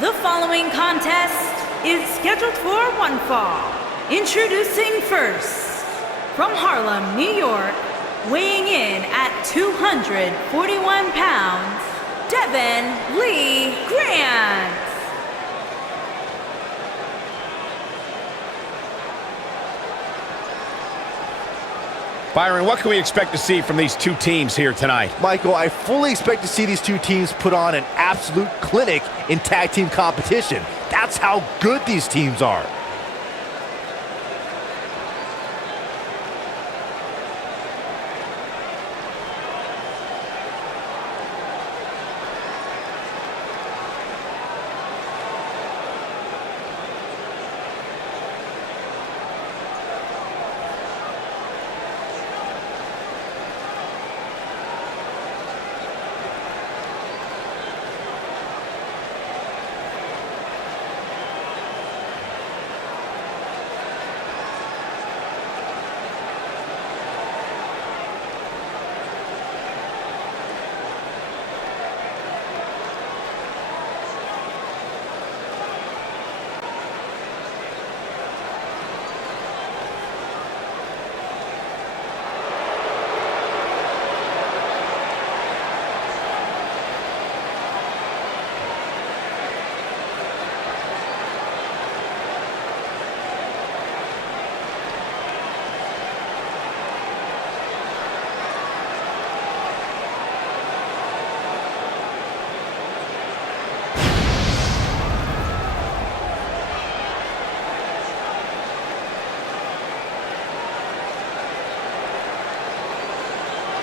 The following contest is scheduled for one fall. Introducing first, from Harlem, New York, weighing in at 241 pounds, Devin Lee Grant. Byron, what can we expect to see from these two teams here tonight? Michael, I fully expect to see these two teams put on an absolute clinic in tag team competition. That's how good these teams are.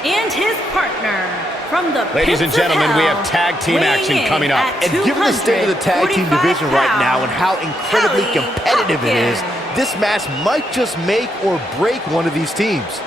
And his partner from the Ladies and pits of gentlemen, we have hell, tag team weighing action in coming up. at And given the state of the tag team 245 division right now and how pounds, incredibly Kelly competitive it is, Hopkins. this match might just make or break one of these teams.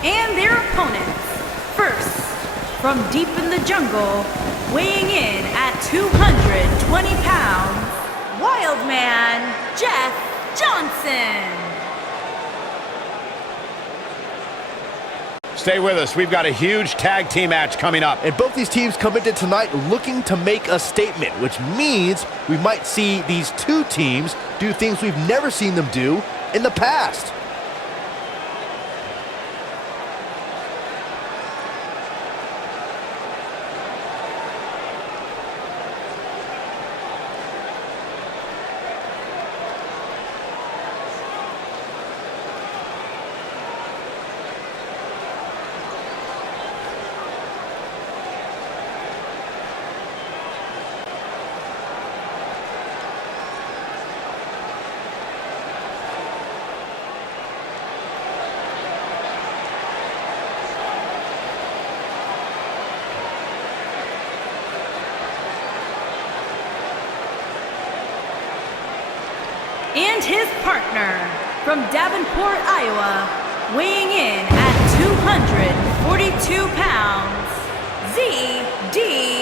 And their opponents, first, from deep in the jungle, weighing in at 220 pounds, Wildman Jeff Johnson. Stay with us. We've got a huge tag team match coming up. And both these teams come into tonight looking to make a statement, which means we might see these two teams do things we've never seen them do in the past. And his partner from Davenport, Iowa, weighing in at 242 pounds, ZDP.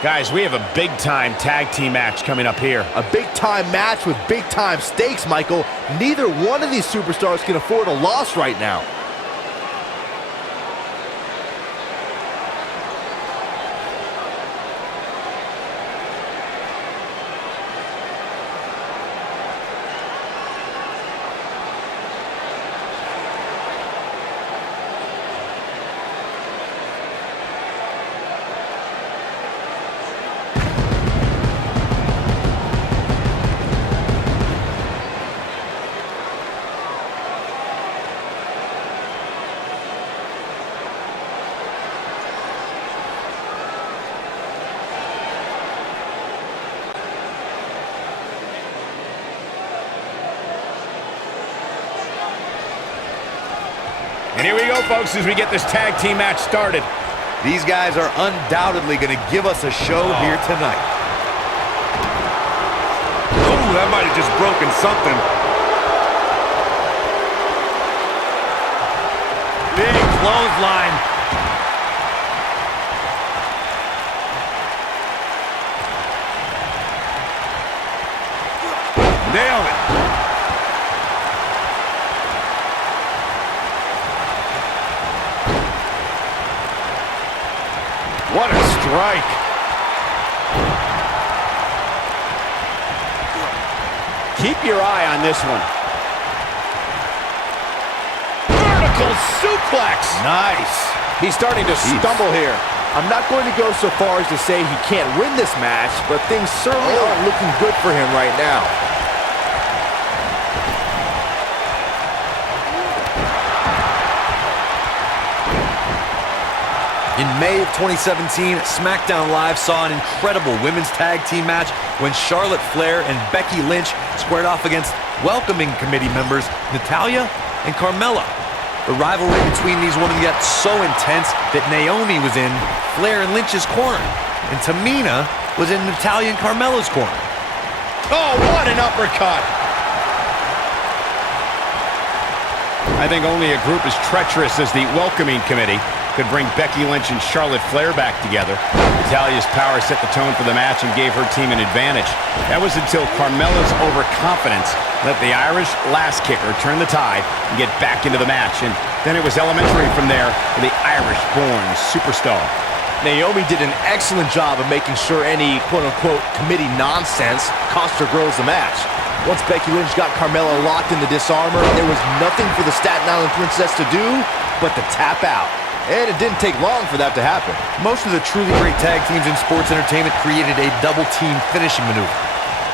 Guys, we have a big-time tag team match coming up here. A big-time match with big-time stakes, Michael. Neither one of these superstars can afford a loss right now. And here we go, folks, as we get this tag team match started. These guys are undoubtedly going to give us a show here tonight. Oh, that might have just broken something. Big clothesline. Nailed it. What a strike. Keep your eye on this one. Vertical suplex. Nice. He's starting to stumble here. I'm not going to go so far as to say he can't win this match, but things certainly aren't looking good for him right now. In May of 2017, SmackDown Live saw an incredible women's tag team match when Charlotte Flair and Becky Lynch squared off against welcoming committee members Natalya and Carmella. The rivalry between these women got so intense that Naomi was in Flair and Lynch's corner, and Tamina was in Natalya and Carmella's corner. Oh, what an uppercut! I think only a group as treacherous as the welcoming committee could bring Becky Lynch and Charlotte Flair back together. Natalya's power set the tone for the match and gave her team an advantage. That was until Carmella's overconfidence let the Irish last kicker turn the tide and get back into the match. And then it was elementary from there for the Irish-born superstar. Naomi did an excellent job of making sure any quote-unquote committee nonsense cost her girls the match. Once Becky Lynch got Carmella locked in the disarmor, there was nothing for the Staten Island Princess to do but to tap out. And it didn't take long for that to happen. Most of the truly great tag teams in sports entertainment created a double-team finishing maneuver.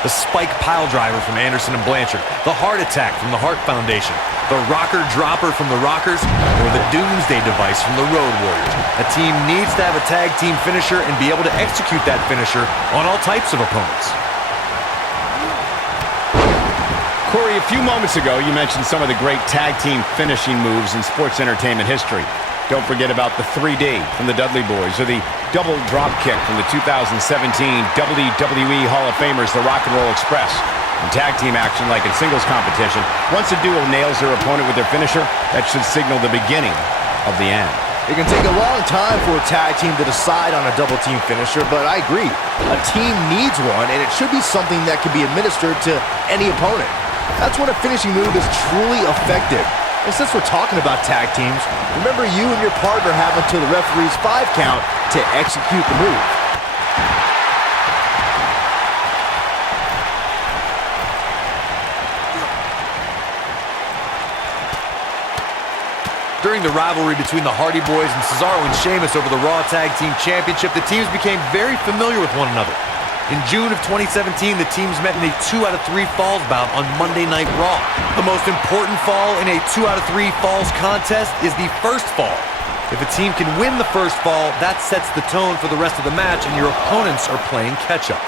The spike pile driver from Anderson and Blanchard, the heart attack from the Hart Foundation, the rocker dropper from the Rockers, or the doomsday device from the Road Warriors. A team needs to have a tag team finisher and be able to execute that finisher on all types of opponents. Corey, a few moments ago, you mentioned some of the great tag team finishing moves in sports entertainment history. Don't forget about the 3D from the Dudley Boys, or the double drop kick from the 2017 WWE Hall of Famers, the Rock and Roll Express. In tag team action, like in singles competition, once a duo nails their opponent with their finisher, that should signal the beginning of the end. It can take a long time for a tag team to decide on a double team finisher, but I agree. A team needs one, and it should be something that can be administered to any opponent. That's when a finishing move is truly effective. And since we're talking about tag teams, remember you and your partner have until the referee's 5 count to execute the move. During the rivalry between the Hardy Boys and Cesaro and Sheamus over the Raw Tag Team Championship, the teams became very familiar with one another. In June of 2017, the teams met in a 2 out of 3 falls bout on Monday Night Raw. The most important fall in a 2 out of 3 falls contest is the first fall. If a team can win the first fall, that sets the tone for the rest of the match, and your opponents are playing catch-up.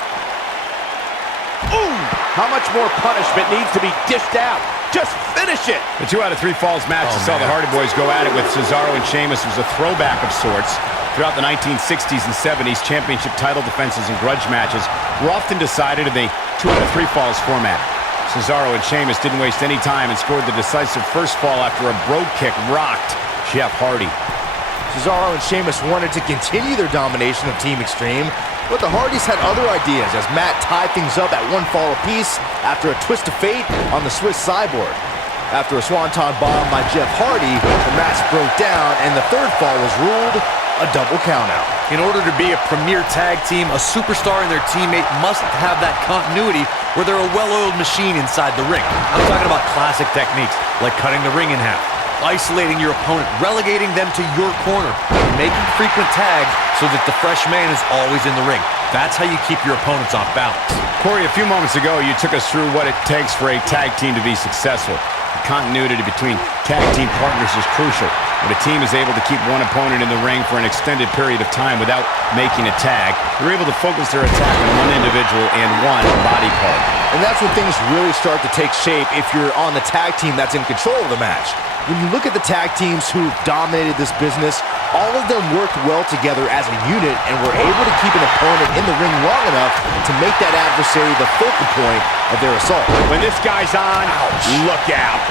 Ooh! How much more punishment needs to be dished out? Just finish it! The 2 out of 3 falls match that saw the Hardy Boys go at it with Cesaro and Sheamus was a throwback of sorts. Throughout the 1960s and 70s, championship title defenses and grudge matches were often decided in the 2 out of 3 falls format. Cesaro and Sheamus didn't waste any time and scored the decisive first fall after a brogue kick rocked Jeff Hardy. Cesaro and Sheamus wanted to continue their domination of Team Extreme, but the Hardys had other ideas as Matt tied things up at 1 fall apiece after a twist of fate on the Swiss Cyborg. After a swanton bomb by Jeff Hardy, the match broke down and the 3rd fall was ruled a double countout. In order to be a premier tag team, a superstar and their teammate must have that continuity where they're a well-oiled machine inside the ring. I'm talking about classic techniques like cutting the ring in half, isolating your opponent, relegating them to your corner, and making frequent tags so that the fresh man is always in the ring. That's how you keep your opponents off balance. Corey, a few moments ago, you took us through what it takes for a tag team to be successful. The continuity between tag team partners is crucial. When a team is able to keep one opponent in the ring for an extended period of time without making a tag, they're able to focus their attack on one individual and one body part. And that's when things really start to take shape if you're on the tag team that's in control of the match. When you look at the tag teams who've dominated this business, all of them worked well together as a unit and were able to keep an opponent in the ring long enough to make that adversary the focal point of their assault. When this guy's on, look out.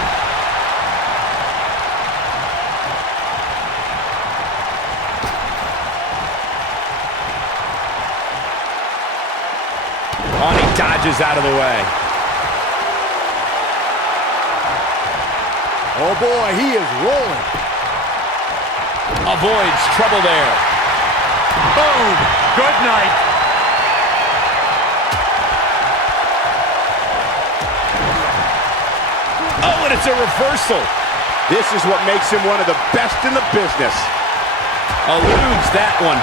Oh, and he dodges out of the way. Oh boy, he is rolling. Avoids trouble there. Boom! Good night. Oh, and it's a reversal. This is what makes him one of the best in the business. Eludes that one.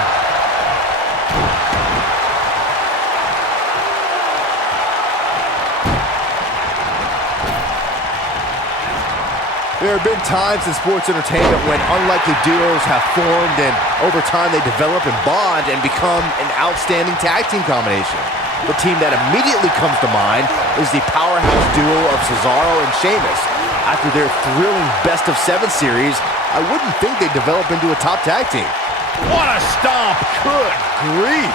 There have been times in sports entertainment when unlikely duos have formed and over time they develop and bond and become an outstanding tag team combination. The team that immediately comes to mind is the powerhouse duo of Cesaro and Sheamus. After their thrilling best-of-7 series, I wouldn't think they'd develop into a top tag team. What a stomp. Good grief.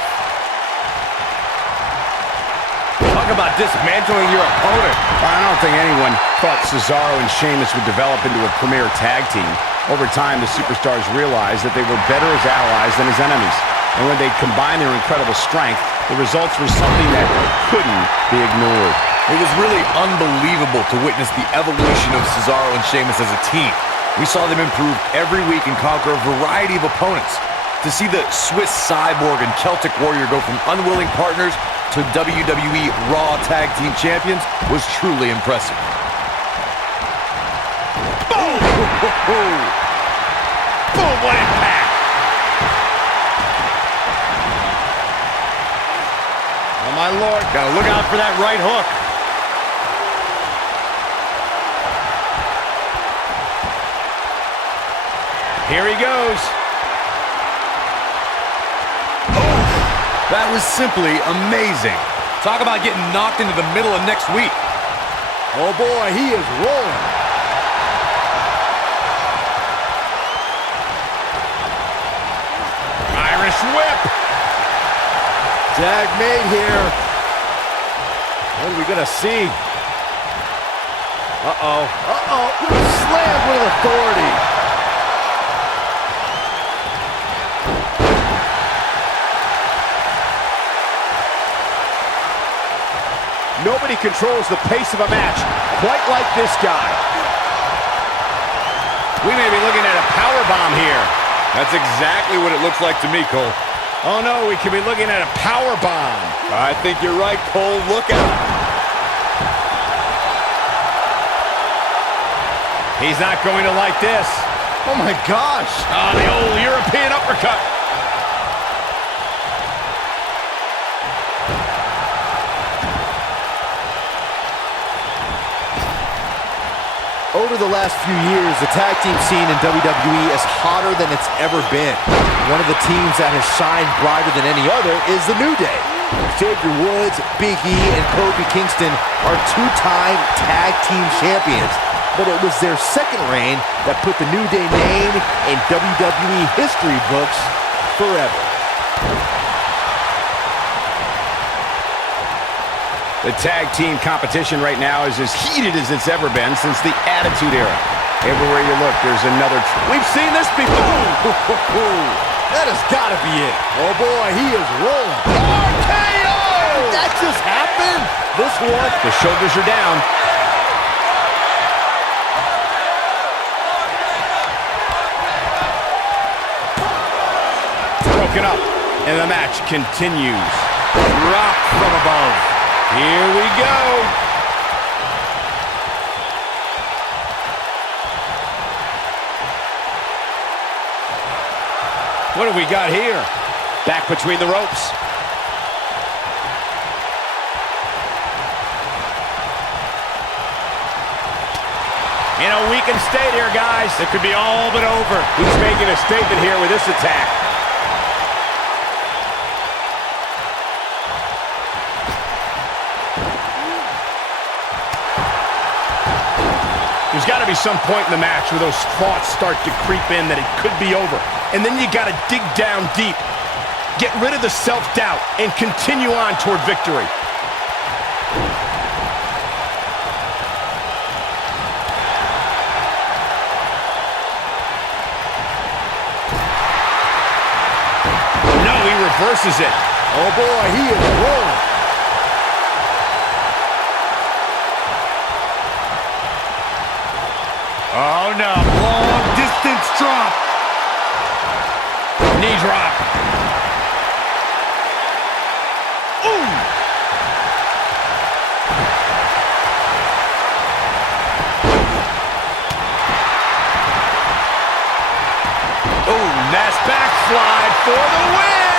Talk about dismantling your opponent. I don't think anyone thought Cesaro and Sheamus would develop into a premier tag team. Over time, the superstars realized that they were better as allies than as enemies. And when they combined their incredible strength, the results were something that couldn't be ignored. It was really unbelievable to witness the evolution of Cesaro and Sheamus as a team. We saw them improve every week and conquer a variety of opponents. To see the Swiss Cyborg and Celtic Warrior go from unwilling partners to WWE Raw Tag Team Champions was truly impressive. Boom! Boom, what impact! Oh, my Lord. Gotta look out for that right hook. Here he goes. That was simply amazing. Talk about getting knocked into the middle of next week. Oh boy, he is rolling. Irish whip. Tag made here. What are we gonna see? Uh-oh. Uh-oh. Slammed with authority. Nobody controls the pace of a match quite like this guy. We may be looking at a powerbomb here. That's exactly what it looks like to me, Cole. Oh no, we could be looking at a powerbomb. I think you're right, Cole. Look out. He's not going to like this. Oh my gosh. Oh, the old European uppercut. Over the last few years, the tag team scene in WWE is hotter than it's ever been. One of the teams that has shined brighter than any other is the New Day. Xavier Woods, Big E, and Kofi Kingston are two-time tag team champions. But it was their second reign that put the New Day name in WWE history books forever. The tag team competition right now is as heated as it's ever been since the Attitude Era. Everywhere you look, there's another... We've seen this before! That has got to be it. Oh boy, he is rolling. RKO! Did that just happen? This one. The shoulders are down. Broken up, and the match continues. Drop from above. Here we go. What have we got here? Back between the ropes. In a weakened state here, guys. It could be all but over. He's making a statement here with this attack. There's got to be some point in the match where those thoughts start to creep in that it could be over. And then you got to dig down deep. Get rid of the self-doubt and continue on toward victory. No, he reverses it. Oh boy, he is rolling. Oh, no. Long distance drop. Knee drop. Ooh. Oh, nice backslide for the win.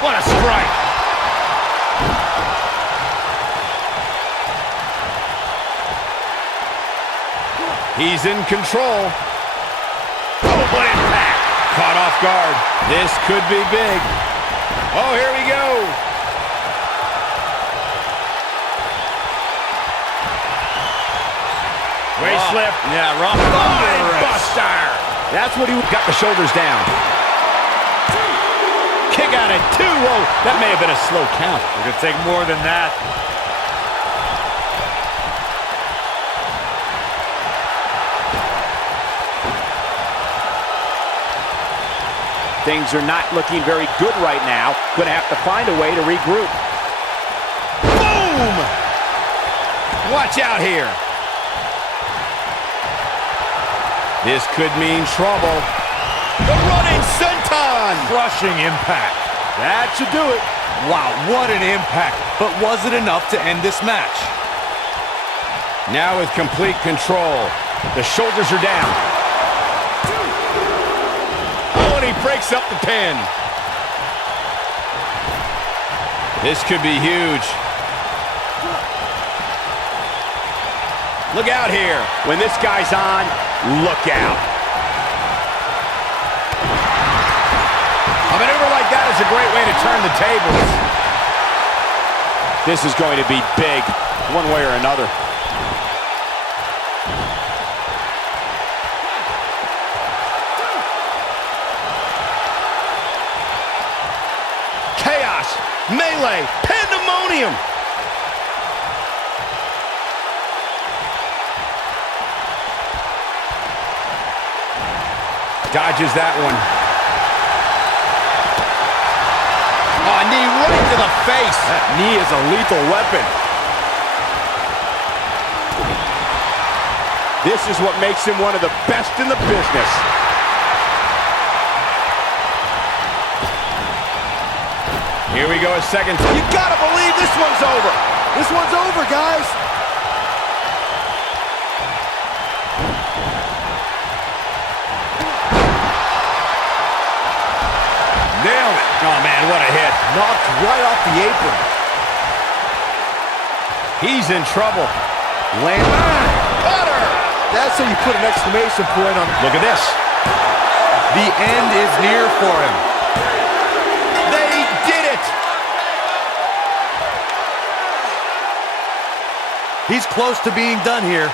What a strike. He's in control. Oh, what impact. Caught off guard. This could be big. Oh, here we go. Way slip. Yeah, rough Buster. That's what he got the shoulders down. Kick out at 2. Whoa, that may have been a slow count. It could take more than that. Things are not looking very good right now. Going to have to find a way to regroup. Boom! Watch out here. This could mean trouble. The running senton! Crushing impact. That should do it. Wow, what an impact. But was it enough to end this match? Now with complete control. The shoulders are down. Oh, and he breaks up the pin. This could be huge. Look out here. When this guy's on, look out. A maneuver like that is a great way to turn the tables. This is going to be big, one way or another. Chaos, melee, pandemonium. Dodges that one. Oh, knee right to the face. That knee is a lethal weapon. This is what makes him one of the best in the business. Here we go, a second. You gotta believe this one's over. This one's over, guys. Nailed it. Oh, man, what a hit. Knocked right off the apron. He's in trouble. Cutter! That's how you put an exclamation point on. Look at this. The end is near for him. They did it. He's close to being done here.